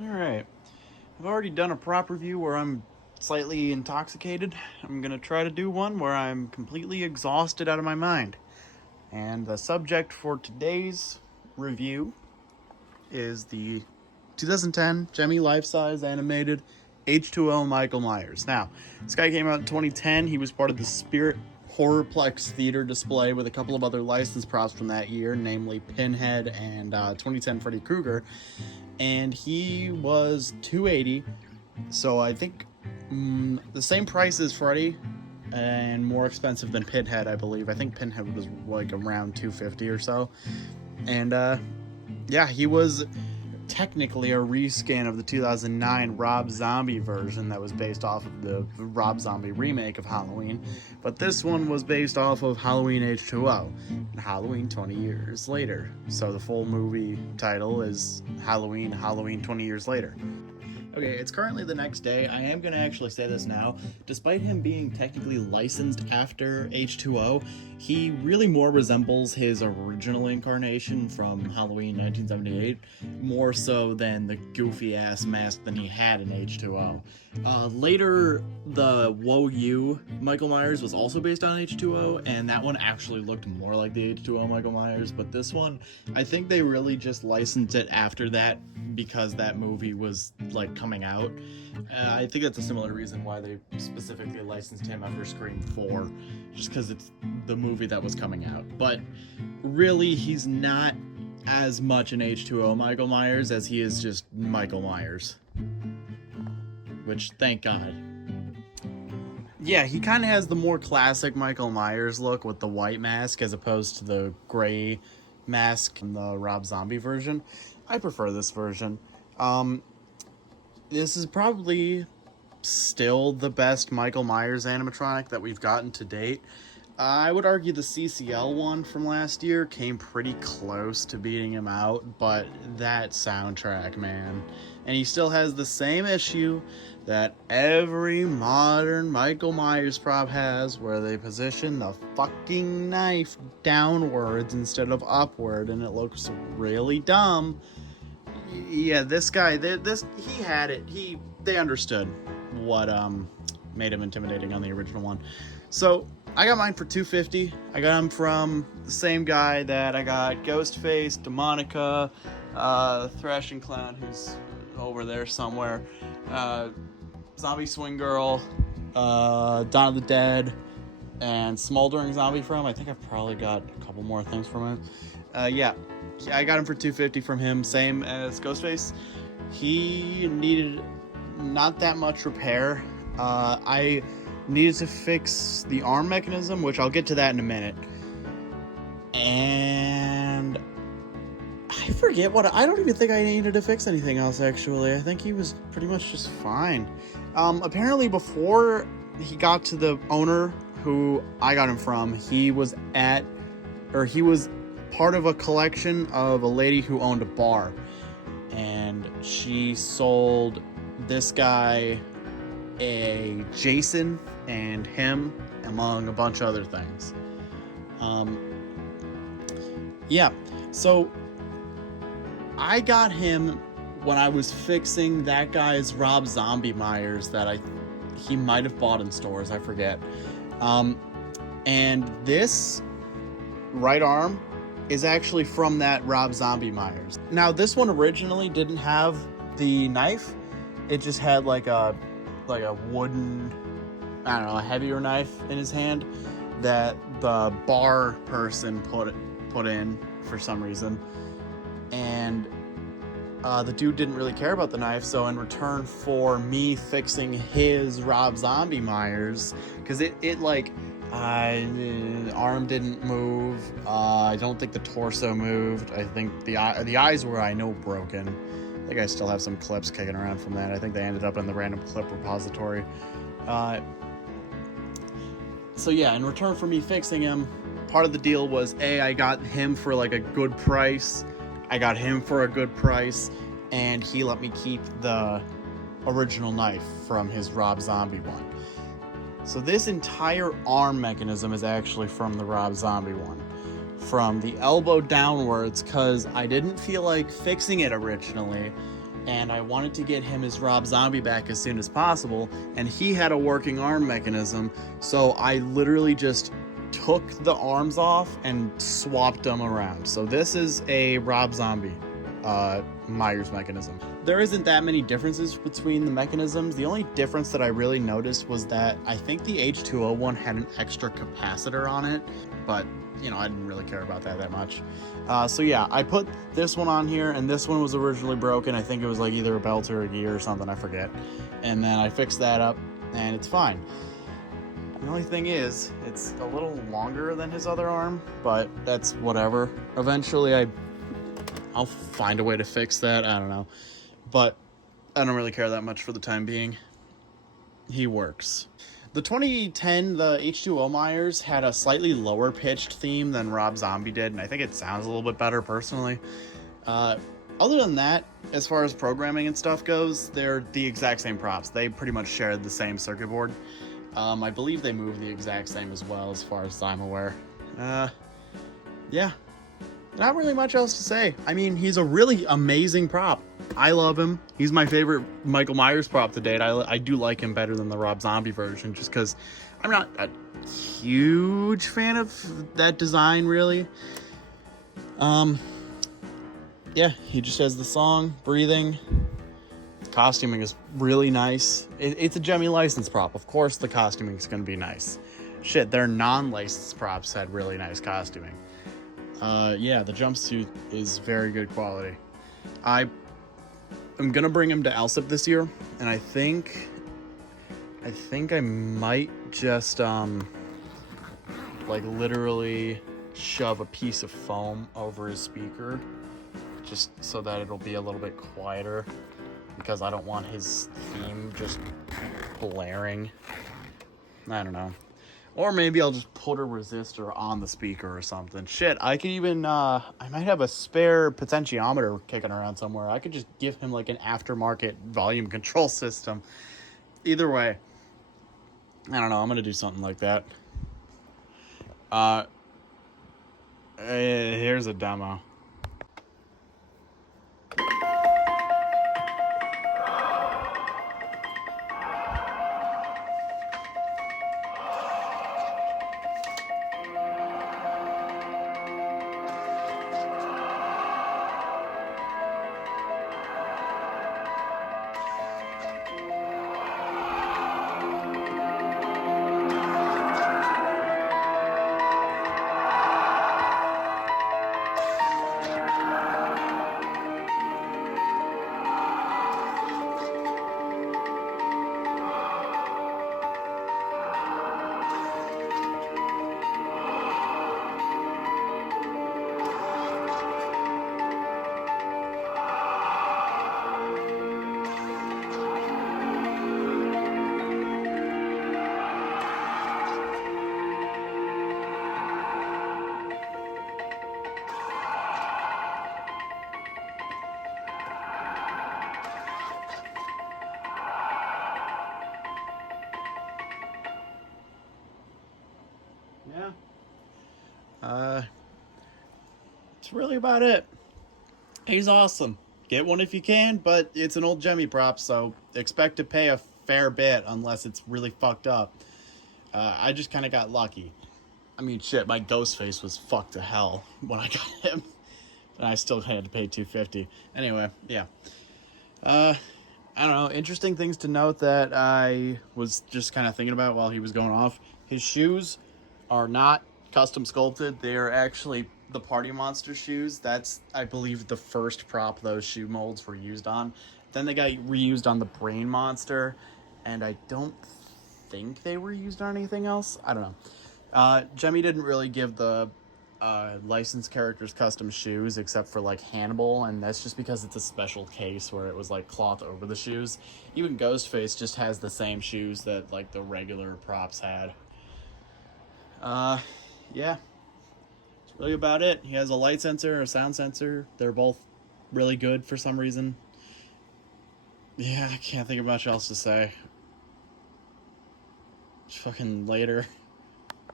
Alright, I've already done a prop review where I'm slightly intoxicated. I'm gonna try to do one where I'm completely exhausted out of my mind. And the subject for today's review is the 2010 Gemmy life-size animated H20 Michael Myers. Now, this guy came out in 2010. He was part of the Spirit Horrorplex Theater display with a couple of other licensed props from that year, namely Pinhead and 2010 Freddy Krueger. And he was $280, so I think the same price as Freddy and more expensive than Pinhead, I believe. I think Pinhead was like around $250 or so. And yeah, he was technically a reskin of the 2009 Rob Zombie version that was based off of the Rob Zombie remake of Halloween, but this one was based off of Halloween H20 and Halloween 20 years later. So the full movie title is Halloween 20 years later. Okay, it's currently the next day. I am going to actually say this now. Despite him being technically licensed after H20, he really more resembles his original incarnation from Halloween 1978, more so than the goofy-ass mask than he had in H20. Later, the Whoa You Michael Myers was also based on H20, and that one actually looked more like the H20 Michael Myers, but this one, I think they really just licensed it after that because that movie was, like, coming out. I think that's a similar reason why they specifically licensed him after Scream 4, just because it's the movie that was coming out. But really, he's not as much an H20 Michael Myers as he is just Michael Myers. Which, thank God. Yeah, he kind of has the more classic Michael Myers look with the white mask as opposed to the gray mask in the Rob Zombie version. I prefer this version. This is probably still the best Michael Myers animatronic that we've gotten to date. I would argue the CCL one from last year came pretty close to beating him out, but that soundtrack, man. And he still has the same issue that every modern Michael Myers prop has, where they position the fucking knife downwards instead of upward, and it looks really dumb. Yeah, this guy, he had it. They understood what made him intimidating on the original one. So I got mine for $250. I got him from the same guy that I got Ghostface, Demonica, Thrashing Clown, who's over there somewhere, Zombie Swing Girl, Dawn of the Dead, and Smoldering Zombie from. I think I've probably got a couple more things from him. Yeah, I got him for $250 from him, same as Ghostface. He needed not that much repair. I needed to fix the arm mechanism, which I'll get to that in a minute. And I forget I don't even think I needed to fix anything else, actually. I think he was pretty much just fine. Apparently before he got to the owner who I got him from, he was part of a collection of a lady who owned a bar, and she sold this guy a Jason and him, among a bunch of other things. Yeah, so I got him when I was fixing that guy's Rob Zombie Myers that he might have bought in stores, I forget. And this right arm is actually from that Rob Zombie Myers. Now, this one originally didn't have the knife. It just had like a wooden, I don't know, a heavier knife in his hand that the bar person put in for some reason. And the dude didn't really care about the knife, so in return for me fixing his Rob Zombie Myers, because it like, the arm didn't move, I don't think the torso moved, I think the eyes were, I know, broken. I think I still have some clips kicking around from that. I think they ended up in the random clip repository. So yeah, in return for me fixing him, part of the deal was, I got him for like a good price, and he let me keep the original knife from his Rob Zombie one. So this entire arm mechanism is actually from the Rob Zombie one. From the elbow downwards, because I didn't feel like fixing it originally, and I wanted to get him his Rob Zombie back as soon as possible, and he had a working arm mechanism, so I literally just took the arms off and swapped them around. So this is a Rob Zombie Myers mechanism. There isn't that many differences between the mechanisms. The only difference that I really noticed was that I think the H20 one had an extra capacitor on it, but you know, I didn't really care about that much. So yeah, I put this one on here, and this one was originally broken. I think it was like either a belt or a gear or something, I forget. And then I fixed that up, and it's fine. The only thing is, it's a little longer than his other arm, but that's whatever. Eventually I'll find a way to fix that, I don't know. But I don't really care that much for the time being. He works. The 2010, the H20 Myers had a slightly lower pitched theme than Rob Zombie did, and I think it sounds a little bit better personally. Other than that, as far as programming and stuff goes, they're the exact same props. They pretty much shared the same circuit board. I believe they move the exact same as well, as far as I'm aware. Yeah, not really much else to say. I mean, he's a really amazing prop. I love him. He's my favorite Michael Myers prop to date. I do like him better than the Rob Zombie version, just because I'm not a huge fan of that design, really. Yeah, he just has the song, breathing. The costuming is really nice. It's a Gemmy license prop. Of course the costuming is going to be nice. Shit, their non-licensed props had really nice costuming. Yeah, the jumpsuit is very good quality. I'm gonna bring him to LSIP this year, and I think I might just like literally shove a piece of foam over his speaker, just so that it'll be a little bit quieter, because I don't want his theme just blaring. I don't know. Or maybe I'll just put a resistor on the speaker or something. Shit, I could even, I might have a spare potentiometer kicking around somewhere. I could just give him like an aftermarket volume control system. Either way, I don't know, I'm gonna do something like that. Here's a demo. Yeah. It's really about it. He's awesome. Get one if you can, but it's an old Gemmy prop, so expect to pay a fair bit unless it's really fucked up. I just kind of got lucky. I mean, shit, my Ghostface was fucked to hell when I got him, and I still had to pay $250. Anyway, yeah. I don't know. Interesting things to note that I was just kind of thinking about while he was going off. His shoes are not custom sculpted. They are actually the Party Monster shoes. That's, I believe, the first prop those shoe molds were used on. Then they got reused on the Brain Monster, and I don't think they were used on anything else. I don't know. Gemmy didn't really give the licensed characters custom shoes except for like Hannibal, and that's just because it's a special case where it was like cloth over the shoes. Even Ghostface just has the same shoes that like the regular props had. Yeah, that's really about it. He has a light sensor, a sound sensor. They're both really good for some reason. Yeah, I can't think of much else to say. Fucking later.